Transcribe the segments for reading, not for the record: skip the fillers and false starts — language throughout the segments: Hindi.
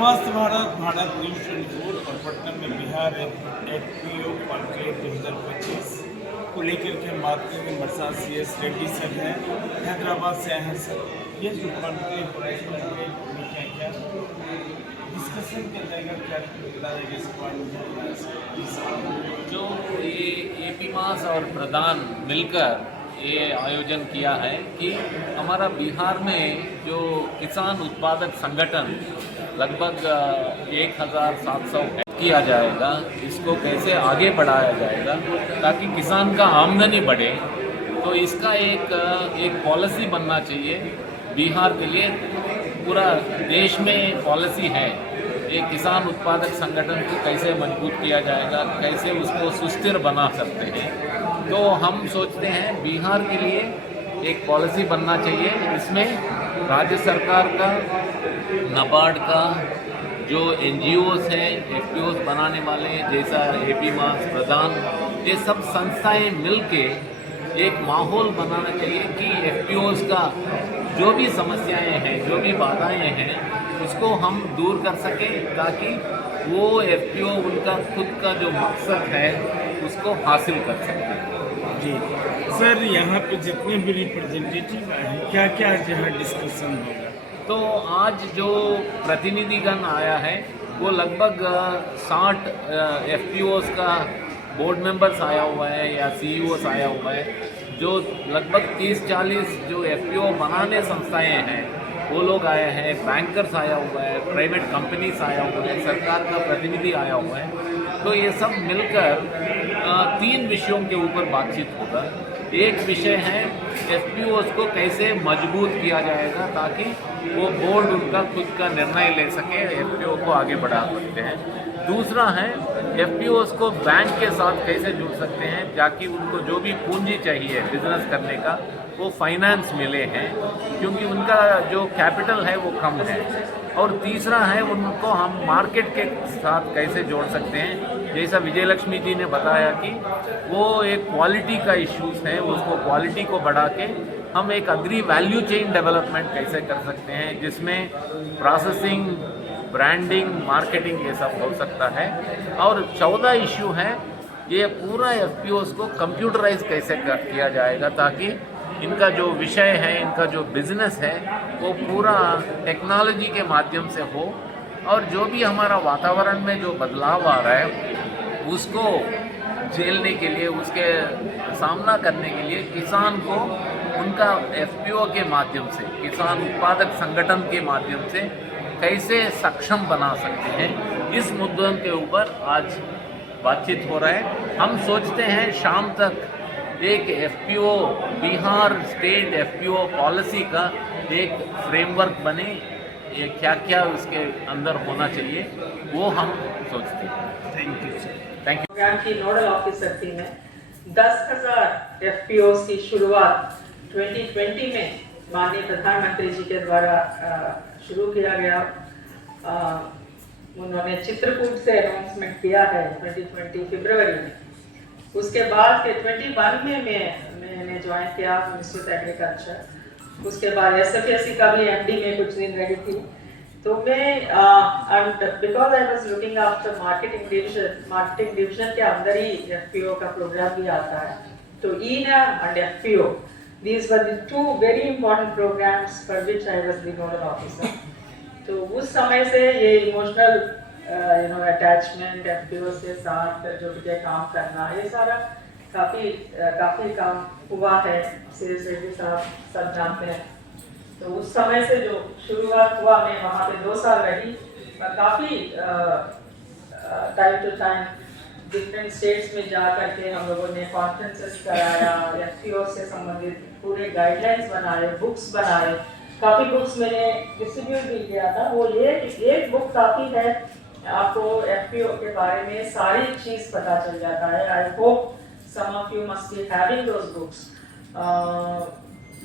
नमस्ते भारत, भारत न्यूज 24 और पटना में बिहार एफपीओ कॉन्क्लेव 2025 को लेकर के हम बात करेंगे। बरसात CS रेड्डी सर हैं, हैदराबाद से आए हैं सर। ये जो कॉन्क्लेव हो रहा है इसमें क्या क्या डिस्कशन किया जाएगा, क्या बताया जाएगा? जो ये एपीमास और प्रधान मिलकर ये आयोजन किया है कि हमारा बिहार में जो किसान उत्पादक संगठन लगभग 1700 है किया जाएगा, इसको कैसे आगे बढ़ाया जाएगा ताकि किसान का आमदनी बढ़े। तो इसका एक पॉलिसी बनना चाहिए बिहार के लिए। पूरा देश में पॉलिसी है, एक किसान उत्पादक संगठन को कैसे मजबूत किया जाएगा, कैसे उसको सुस्थिर बना सकते हैं। तो हम सोचते हैं बिहार के लिए एक पॉलिसी बनना चाहिए। इसमें राज्य सरकार का, नाबार्ड का, जो NGOs हैं, FPOs बनाने वाले जैसा एपीमास, प्रधान, ये सब संस्थाएं मिलके एक माहौल बनाना चाहिए कि FPOs का जो भी समस्याएं हैं, जो भी बाधाएं हैं, उसको हम दूर कर सकें ताकि वो FPO उनका खुद का जो मकसद है उसको हासिल कर सकें। जी सर, यहाँ पे जितने भी रिप्रेजेंटेटिव आए हैं, क्या क्या यहाँ डिस्कशन होगा? तो आज जो प्रतिनिधिगण आया है वो लगभग 60 FPOs का बोर्ड मेंबर्स आया हुआ है या CEOs आया हुआ है। जो लगभग 30-40 जो FPO बनाने संस्थाएं हैं वो लोग आए हैं, बैंकर्स आया हुआ है, प्राइवेट कंपनीज आया हुआ है, सरकार का प्रतिनिधि आया हुआ है। तो ये सब मिलकर 3 विषयों के ऊपर बातचीत होगा। एक विषय है FPOs को कैसे मजबूत किया जाएगा ताकि वो बोर्ड उनका खुद का निर्णय ले सके, FPO को आगे बढ़ा सकते हैं। दूसरा है FPOs को बैंक के साथ कैसे जुड़ सकते हैं ताकि उनको जो भी पूंजी चाहिए बिजनेस करने का वो फाइनेंस मिले हैं, क्योंकि उनका जो कैपिटल है वो कम है। और तीसरा है उनको हम मार्केट के साथ कैसे जोड़ सकते हैं, जैसा विजयलक्ष्मी जी ने बताया कि वो एक क्वालिटी का इश्यूज है, उसको क्वालिटी को बढ़ा के हम एक अग्री वैल्यू चेन डेवलपमेंट कैसे कर सकते हैं जिसमें प्रोसेसिंग, ब्रांडिंग, मार्केटिंग ये सब हो सकता है। और 14 इश्यू है ये पूरा FPOs को कंप्यूटराइज कैसे किया जाएगा ताकि इनका जो विषय है, इनका जो बिजनेस है वो पूरा टेक्नोलॉजी के माध्यम से हो। और जो भी हमारा वातावरण में जो बदलाव आ रहा है उसको झेलने के लिए, उसके सामना करने के लिए किसान को उनका FPO के माध्यम से, किसान उत्पादक संगठन के माध्यम से कैसे सक्षम बना सकते हैं, इस मुद्दों के ऊपर आज बातचीत हो रहा है। हम सोचते हैं शाम तक एक FPO, Bihar state FPO policy का एक फ्रेमवर्क बने, ये क्या क्या उसके अंदर होना चाहिए वो हम सोचते हैं। Thank you sir. Thank you. Programme की नोडल ऑफिसर थी मैं। 10,000 FPOs की शुरुआत 2020 में माननीय प्रधानमंत्री जी के द्वारा शुरू किया गया। उन्होंने चित्रकूट से अनाउंसमेंट किया है 2020 फरवरी में। उसके बाद के 21 में मैंने ज्वाइन किया मिनिस्ट्री ऑफ एग्रीकल्चर। उसके बाद SFSC का भी MD में कुछ दिन रही थी। तो मैं because I was looking after marketing division के अंदर ही FPO का प्रोग्राम भी आता है। तो ENAM and FPO, these were the 2 very important programs for which I was the nodal officer. तो उस समय से ये इमोशनल अटैचमेंट FPO से साथ जुड़ के काम करना, ये सारा काफ़ी काम हुआ है। CS रेड्डी साहब सब जानते हैं। तो उस समय से जो शुरुआत हुआ, मैं वहाँ पे 2 साल रही। काफ़ी time to time different states में जा करके हम लोगों ने कॉन्फ्रेंसेस कराया, FPO से संबंधित पूरे गाइडलाइंस बनाए, बुक्स बनाए। काफ़ी बुक्स मैंने डिस्ट्रीब्यूट भी किया था। वो एक बुक काफ़ी है, आपको FPO के बारे में सारी चीज़ पता चल जाता है। I hope some of you must be having those books.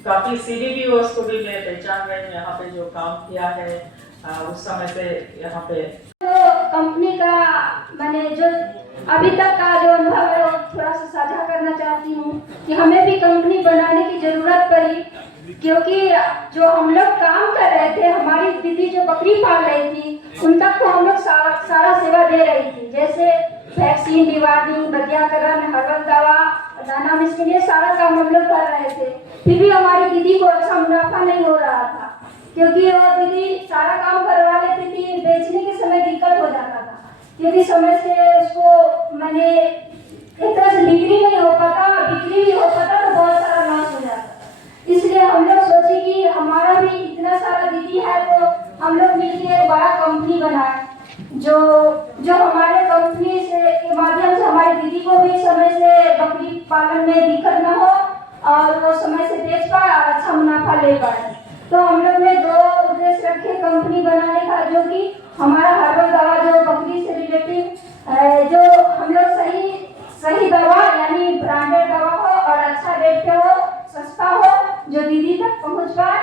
काफ़ी CDPOs को भी मैं पहचान रही हूँ यहाँ पे जो काम किया है उस समय से यहाँ पे। तो कंपनी का मैंने जो अभी तक का जो अनुभव है वो थोड़ा सा साझा करना चाहती हूँ कि हमें भी कंपनी बनाने की जरूरत पड़ी, क्योंकि जो हम लोग काम कर रहे थे, हमारी दीदी जो बकरी पाल रही थी उन तक को हम लोग सारा सेवा दे रही थी, जैसे वैक्सीन, डिवार्डिंग, बदियाकरण, हर्बल दवा, दाना मिश्रण, ये सारा काम हम लोग कर रहे थे। फिर भी हमारी दीदी को अच्छा मुनाफा नहीं हो रहा था, क्योंकि वो दीदी सारा काम करवा लेती थी, बेचने के समय दिक्कत हो जाता था, क्योंकि समय से उसको मैंने एक तरह से बिक्री नहीं हो पाता, बिक्री नहीं हो पाता तो बहुत सारा लॉस हो जाता। इसलिए हम लोग सोचे कि हमारा भी इतना सारा दीदी है तो हम लोग मिलकर एक बड़ा कंपनी बनाए, जो हमारे कंपनी से के माध्यम से हमारी दीदी को भी समय से बकरी पालन में दिक्कत न हो और वो समय से बेच पाए और अच्छा मुनाफा ले पाए। तो हम लोग ने 2 उद्देश्य रखे कंपनी बनाने का, जो कि हमारा हर्बल दवा जो बकरी से रिलेटिव जो हम लोग सही दवा यानी ब्रांडेड दवा हो और अच्छा रेट पे हो, सस्ता हो, जो दीदी तक पहुंच पाए